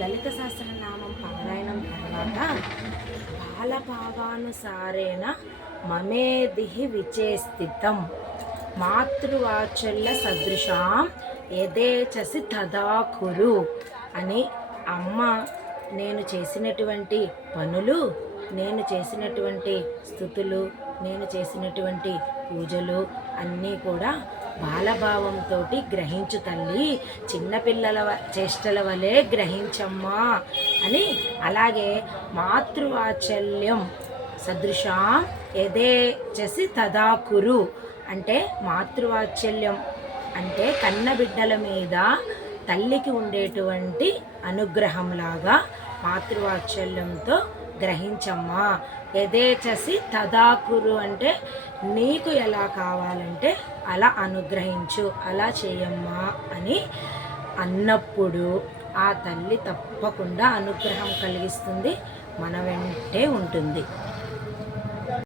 లలిత సహస్రనామం పారాయణం తర్వాత బాలభావానుసారేణ మమేదిహి విచేస్థితం మాతృవాత్సల్య సదృశాం యథేచ్ఛసి తదా కురు అని అమ్మ నేను చేసినటువంటి పనులు, నేను చేసినటువంటి స్థుతులు, నేను చేసినటువంటి పూజలు అన్నీ కూడా బాలభావంతో గ్రహించు తల్లి, చిన్నపిల్లల చేష్టల వలె గ్రహించమ్మా అని. అలాగే మాతృవాత్సల్యం సదృశాం యథేచ్ఛసి తదా కురు అంటే మాతృవాత్సల్యం అంటే కన్నబిడ్డల మీద తల్లికి ఉండేటువంటి అనుగ్రహంలాగా మాతృవాత్సల్యంతో గ్రహించమ్మా. యథేచ్ఛసి తదా కురు అంటే నీకు ఎలా కావాలంటే అలా అనుగ్రహించు, అలా చేయమ్మా అని అన్నప్పుడు ఆ తల్లి తప్పకుండా అనుగ్రహం కలిగిస్తుంది, మన వెంటే ఉంటుంది.